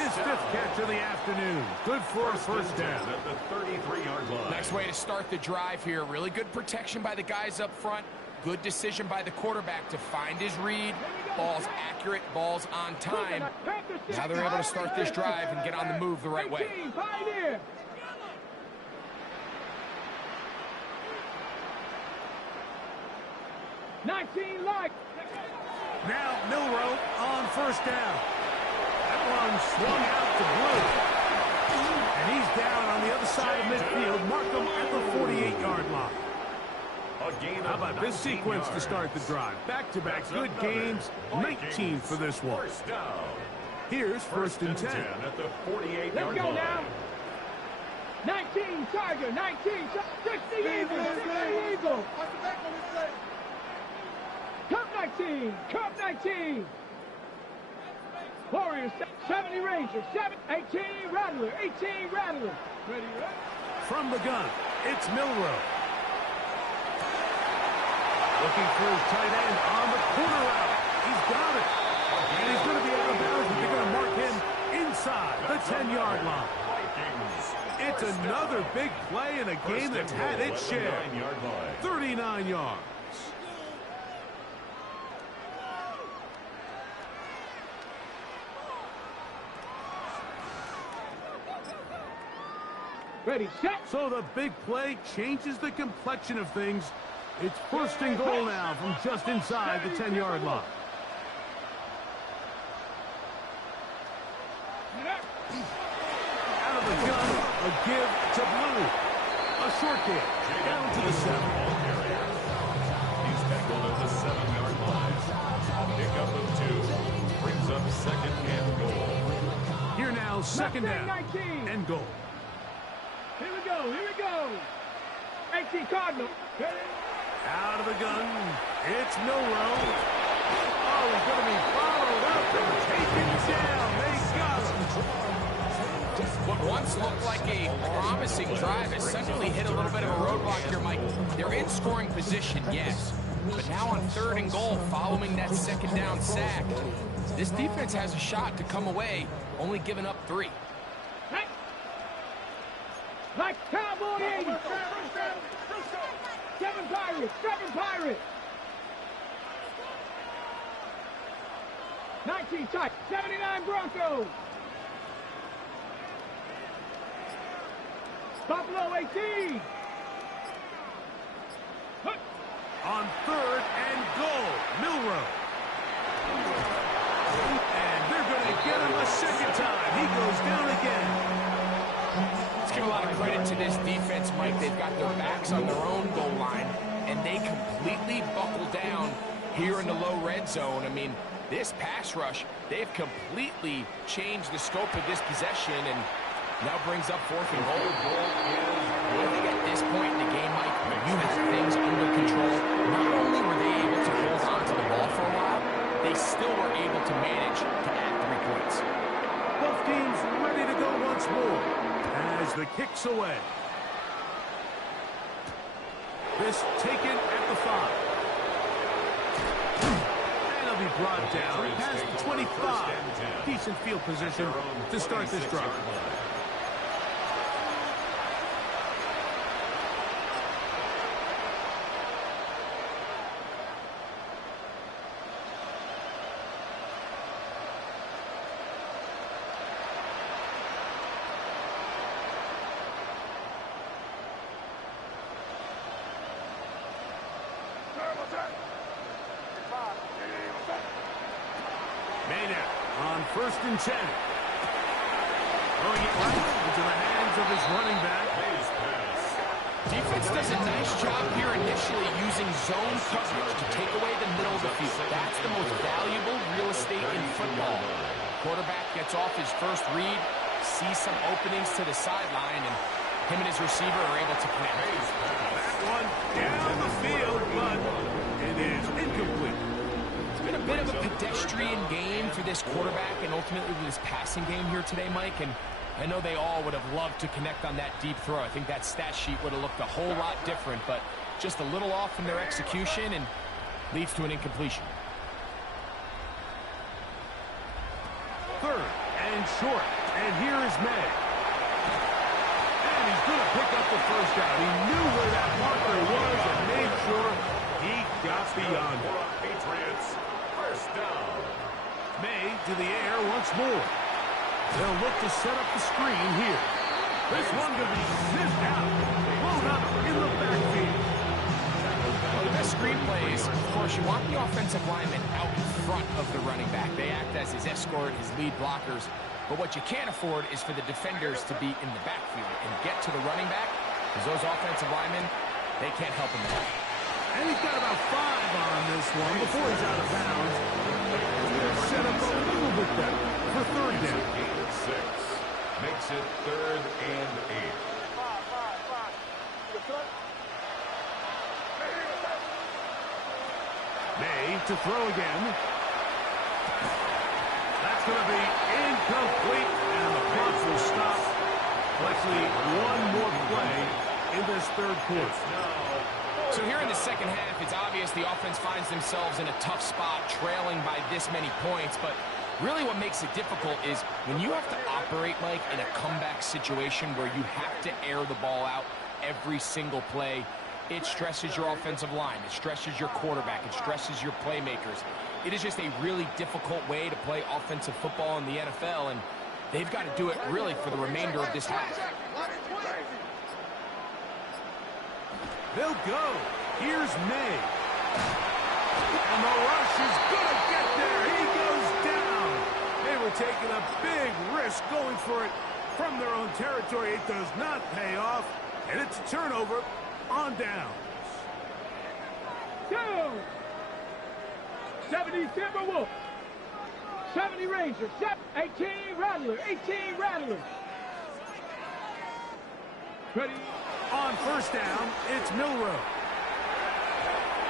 His 5th catch of the afternoon. Good for a first down. At the 33-yard line. Nice way to start the drive here. Really good protection by the guys up front. Good decision by the quarterback to find his read. Ball's accurate, ball's on time. Now they're able to start this drive and get on the move the right way. 19 light. Now Milroe on first down. That one swung out to Blue. And he's down on the other side of midfield. Mark him at the 48-yard line. How about this sequence to start the drive? Back-to-back good games. 19 for this one. Here's first and 10. At the 48-yard line. Let's go now. 19 Tiger, 19. 60 Eagles, 60 Eagles. Cup 19, Cup 19. Warriors, 70 Rangers, 18 Rattler, 18 Rattler. Ready? From the gun, it's Milroe. Looking for his tight end on the corner route. He's got it. And he's going to be out of bounds, but they're going to mark him inside the 10-yard line. It's another big play in a game that's had its share. 39 yards. Ready, set. So the big play changes the complexion of things. It's first and goal now from just inside the 10-yard line. gun, a give to Blue. A short game, down to the 7. He's tackled at the 7-yard line. A pickup of 2 brings up second and goal. Here now, second down 19. and goal. Here we go. 18 Cardinal. Out of the gun, it's Milrow. Oh, he's going to be followed up and taken down. They got him. What once looked like a promising drive has suddenly hit a little bit of a roadblock here, Mike. They're in scoring position, yes. But now on 3rd and goal, following that second down sack, this defense has a shot to come away, only giving up 3. Like Cowboy 80. 7 Pirates. 19 Titans. 79 Broncos. Buffalo 18. On 3rd and goal, Milrow. And they're going to get him a second time. He goes down again. Let's give a lot of credit to this defense, Mike. They've got their backs on their own goal line, and they completely buckle down here in the low red zone. I mean, this pass rush, they've completely changed the scope of this possession, and now brings up 4th and goal. I think at this point in the game, Mike, you have things under control. Not only were they able to hold on to the ball for a while, they still were able to manage to add 3 points. Both teams ready to go once more as the kick's away. This taken at the 5. And he'll be brought down past the 25. Decent field position to start this drive. Maynard on 1st and 10. Throwing it right into the hands of his running back. Defense does a nice job here initially using zone coverage to take away the middle of the field. That's the most valuable real estate in football. Quarterback gets off his first read, sees some openings to the sideline, and him and his receiver are able to connect. That one down the field, but it is incomplete. It's been a bit of a pedestrian game for this quarterback and ultimately this passing game here today, Mike. And I know they all would have loved to connect on that deep throw. I think that stat sheet would have looked a whole lot different, but just a little off in their execution and leads to an incompletion. 3rd and short. And here is May. And he's going to pick up the first down. He knew where that marker was and made sure he got beyond it. Patriots, first down. May to the air once more. They'll look to set up the screen here. This one could be sniffed out. Blown up in the backfield. Well, the best screen plays, of course, you want the offensive lineman out in front of the running back. They act as his escort, his lead blockers. But what you can't afford is for the defenders to be in the backfield and get to the running back, because those offensive linemen, they can't help him out. And he's got about 5 on this one before he's out of bounds. They're set up a little bit better for 3rd down. 6 makes it 3rd and 8. May to throw again. That's going to be incomplete, and the clock will stop. Likely one more play in this 3rd quarter. So here in the second half, it's obvious the offense finds themselves in a tough spot, trailing by this many points. But really what makes it difficult is when you have to operate, Mike, in a comeback situation where you have to air the ball out every single play, it stresses your offensive line. It stresses your quarterback. It stresses your playmakers. It is just a really difficult way to play offensive football in the NFL, and they've got to do it really for the remainder of this half. They'll go. Here's May. And the rush is going to get there. He goes down. They were taking a big risk going for it from their own territory. It does not pay off, and it's a turnover on downs. 70 Timberwolf, 70 Rangers, 18 Rattler, 18 Rattler. Ready? On first down, it's Milroe.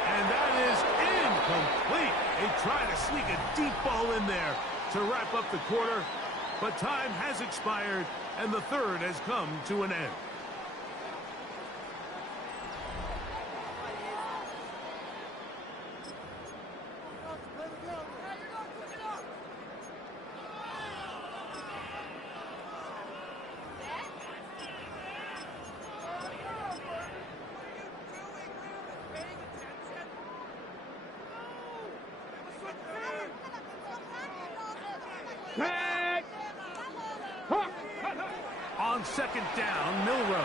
And that is incomplete. They try to sneak a deep ball in there to wrap up the quarter, but time has expired, and the third has come to an end. On second down, Milroe.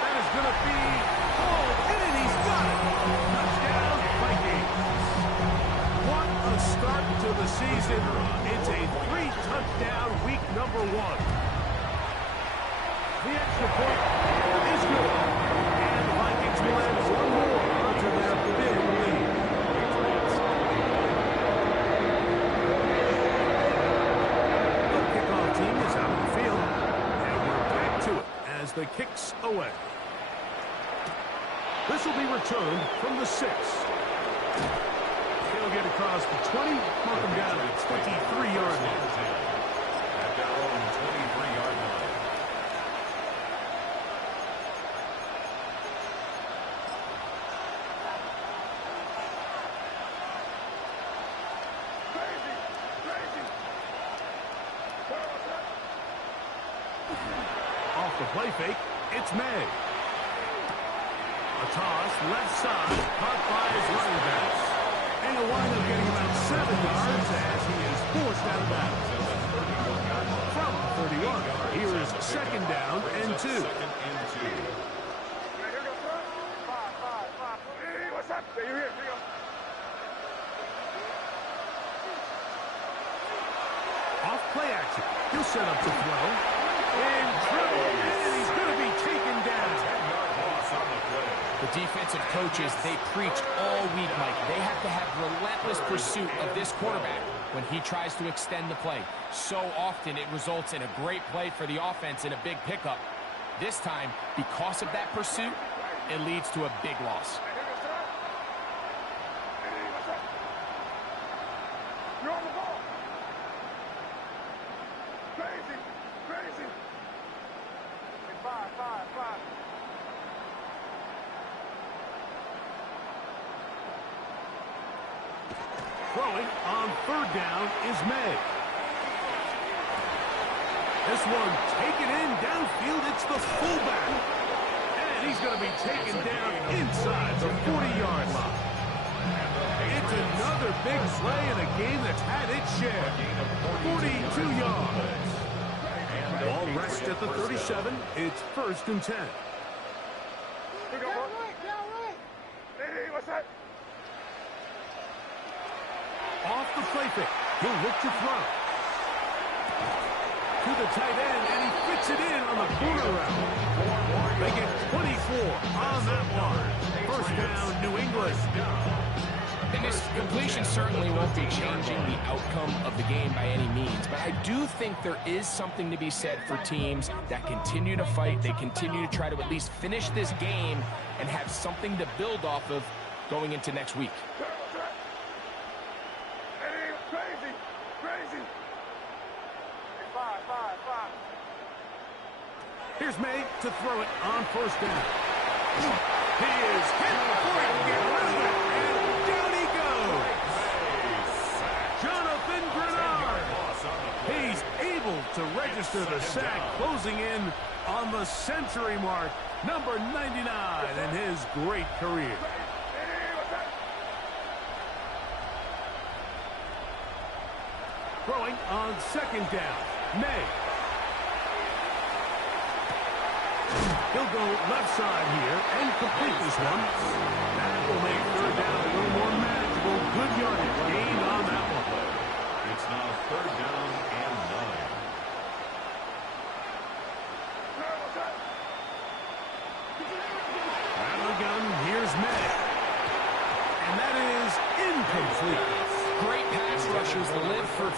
That is going to be hauled in. He's got it. Touchdown, Vikings. What a start to the season. It's a 3-touchdown week number 1. The extra point is good. And the Vikings will add one more onto their big lead. Team is out of the field, and we're back to it as the kicks away. This will be returned from the 6. He'll get across the 20, mark him down at 23-yard line. At their own 23-yard line. Off the play fake, it's May. A toss, left side, caught by his running backs. And he'll wind up getting about 7 yards as he is forced out of bounds. From 31, here is second down and 2. Hey, what's up? Stay here. Here you go. Off play action, he'll set up to throw. In trouble, and he's going to be taken down. The defensive coaches, they preach all week, Mike. They have to have relentless pursuit of this quarterback when he tries to extend the play. So often it results in a great play for the offense and a big pickup. This time, because of that pursuit, it leads to a big loss. You're on the ball. Crazy. 5. Throwing on third down is May. This one taken in downfield. It's the fullback. And he's going to be taken down inside the 40-yard line. It's another big play in a game that's had its share. 42 yards. Ball rest at the 37. It's 1st and 10. Hey, what's that? Off the play pick. He'll look to throw. To the tight end, and he fits it in on the corner route. They get 24 on that one. 1st down, New England. And this completion certainly won't be changing the outcome of the game by any means, but I do think there is something to be said for teams that continue to fight. They continue to try to at least finish this game and have something to build off of going into next week. Hey, crazy. 5. Here's May to throw it on 1st down. He is hit before he can get rid of it, and down he goes. Jonathan Grenard. He's able to register the sack, closing in on the century mark, number 99 in his great career. Throwing on 2nd down, May. He'll go left side here and complete this one. That will make 3rd down a little more manageable. Good yardage gained on that one. It's now 3rd down and 9.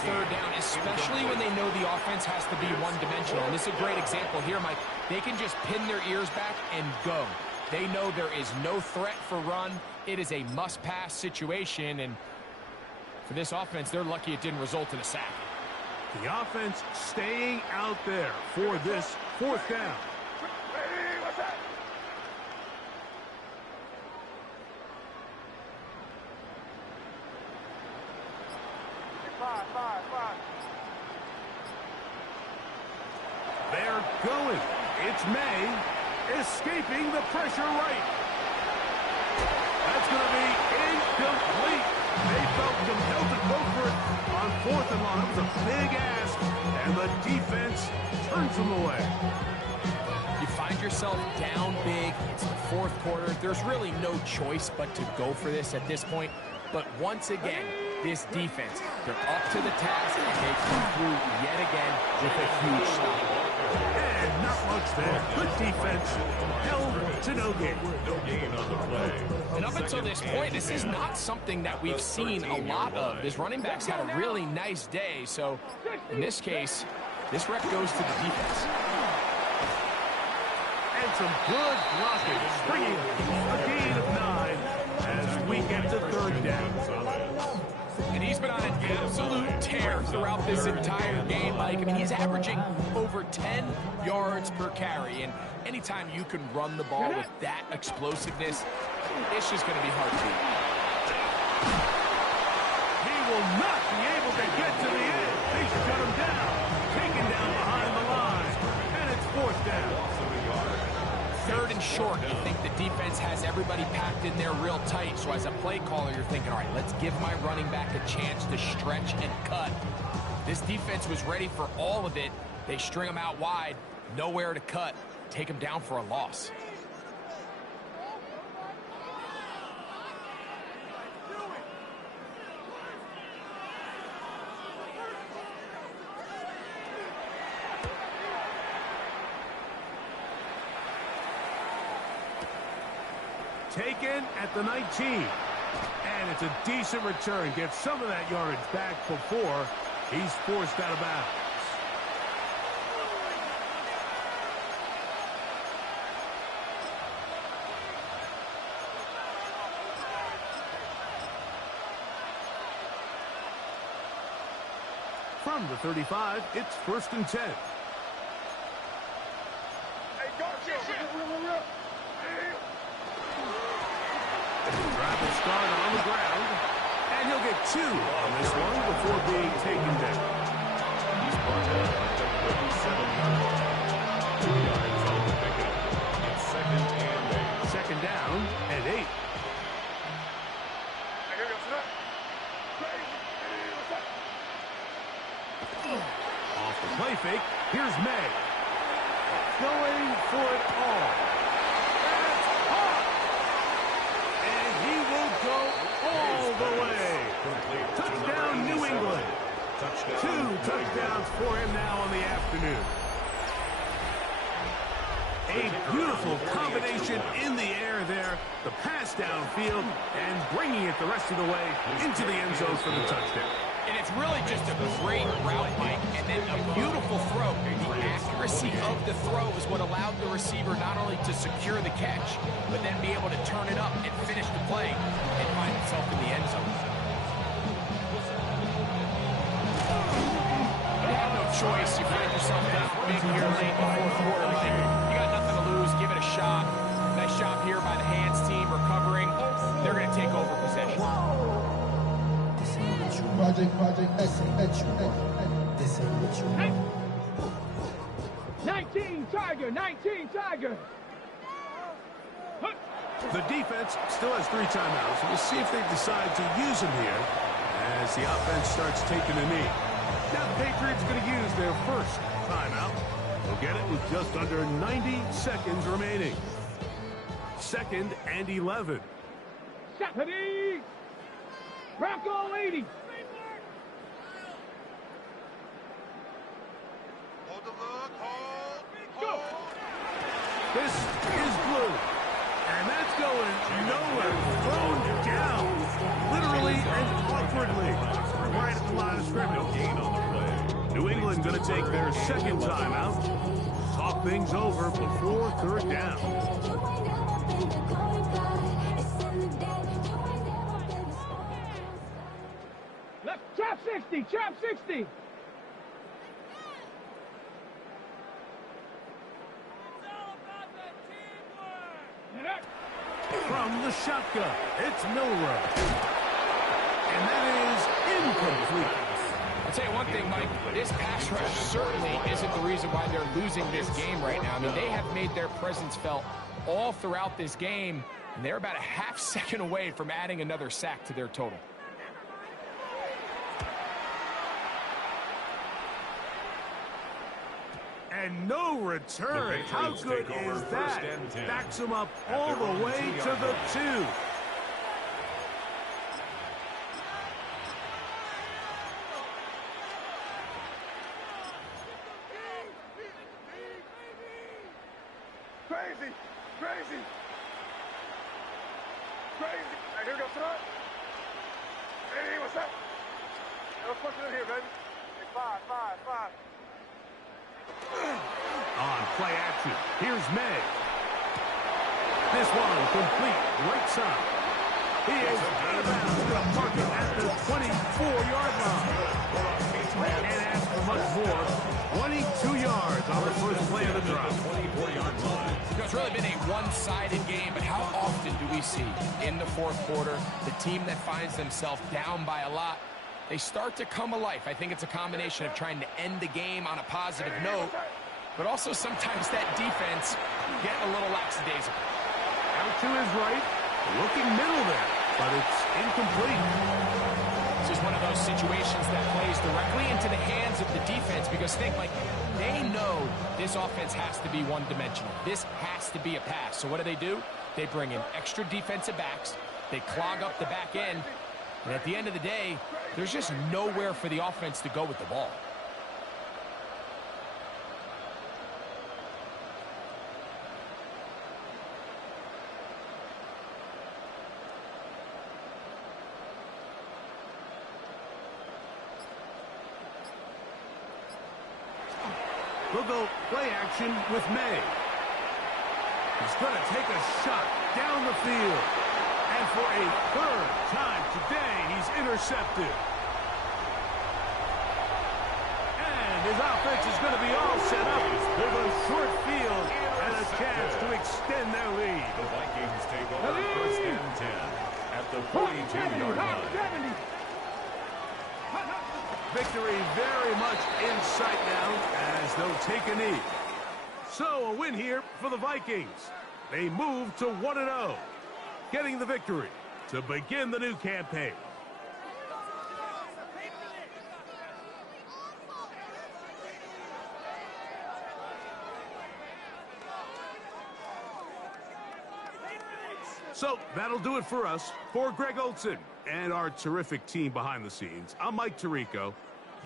third down, especially when they know the offense has to be one-dimensional. And this is a great example here, Mike. They can just pin their ears back and go. They know there is no threat for run. It is a must-pass situation, and for this offense, they're lucky it didn't result in a sack. The offense staying out there for this fourth down. Hey, what's that? Five. They're going. It's May escaping the pressure right. That's going to be incomplete. They felt compelled to go for it on fourth and long. It was a big ask, and the defense turns them away. You find yourself down big. It's the fourth quarter. There's really no choice but to go for this at this point. But once again, this defense, they're up to the task, and they come through yet again with a huge stop. And not much there. Good defense. Held to no gain. No gain on the play. And up until this point, this is not something that we've seen a lot of. This running back's had a really nice day. So in this case, this rep goes to the defense. And some good blocking. Springing a gain of 9 as we get to third down. And he's been on an absolute tear throughout this entire game, Mike. I mean, he's averaging over 10 yards per carry. And anytime you can run the ball with that explosiveness, it's just going to be hard to beat. He will not be able to get to the end. They shut him down. Taken down behind the line. And it's fourth down. Third and short, you think the defense has everybody packed in there real tight. So as a play caller, you're thinking, all right, let's give my running back a chance to stretch and cut. This defense was ready for all of it. They string them out wide, nowhere to cut, take them down for a loss. Taken at the 19. And it's a decent return. Gets some of that yardage back before he's forced out of bounds. From the 35, it's first and 10. Hey, go. Travis start on the ground, and he'll get 2 on this one before being taken down. He's brought down at the 37-yard line. 2 yards on the pickup. It's second and 8. Second down and 8. Hey, here we go. Off the play fake, here's May. Going for it all. That's caught! And he will go all the way. Touchdown, New England. 2 touchdowns for him now on the afternoon. A beautiful combination in the air there. The pass downfield and bringing it the rest of the way into the end zone for the touchdown. And it's really just a great route, Mike, and then a beautiful throw. The accuracy of the throw is what allowed the receiver not only to secure the catch, but then be able to turn it up and finish the play and find himself in the end zone. You have no choice. You find yourself down big here late in the fourth quarter. You think you got nothing to lose. Give it a shot. Nice job here by the hands team recovering. They're going to take over possession. Project X, this ain't what you want. 19 Tiger. The defense still has 3 timeouts. We'll see if they decide to use them here as the offense starts taking a knee. Now the Patriots going to use their first timeout. They'll get it with just under 90 seconds remaining. Second and 11. Stephanie! Bronco 80! Hold the look, hold. Go! This is blue. And that's going nowhere. Thrown down. Literally and awkwardly. right at the line of scrimmage. No gain on the play. New England going to take their second timeout. Talk things over before third down. Left, trap 60, trap 60. From the shotgun, it's Milroe. And that is incomplete. I'll tell you one thing, Mike. This pass rush certainly isn't the reason why they're losing this game right now. I mean, they have made their presence felt all throughout this game, and they're about a half second away from adding another sack to their total. And no return. How good is that? Backs him up all the way to the 2. Crazy! Crazy! Crazy! Hey, here we go, son. Hey, what's up? Hey, let's push it in here, baby. Hey, 5, 5, 5. On play action, here's May. This one complete, right side. He is out of bounds, going to park it at the 24-yard line. Can't ask for much more. 22 yards on the first play of the drive. 24-yard line. It's really been a one-sided game, but how often do we see in the fourth quarter the team that finds themselves down by a lot, they start to come alive? I think it's a combination of trying to end the game on a positive note, but also sometimes that defense getting a little lackadaisical. Out to his right, looking middle there, but it's incomplete. This is one of those situations that plays directly into the hands of the defense, because think, like, they know this offense has to be one-dimensional. This has to be a pass. So what do? They bring in extra defensive backs. They clog up the back end. And at the end of the day, there's just nowhere for the offense to go with the ball. We'll go play action with May. He's going to take a shot down the field. And for a third time today, he's intercepted. And his offense is going to be all set up with a short field and a chance to extend their lead. The Vikings take over first and 10 at the 42-yard line. Victory very much in sight now as they'll take a knee. So a win here for the Vikings. They move to 1-0, getting the victory to begin the new campaign. So that'll do it for us. For Greg Olsen and our terrific team behind the scenes, I'm Mike Tirico.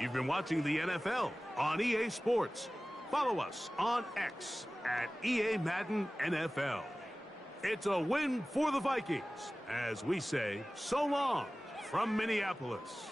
You've been watching the NFL on EA Sports. Follow us on X at EA Madden NFL. It's a win for the Vikings as we say so long from Minneapolis.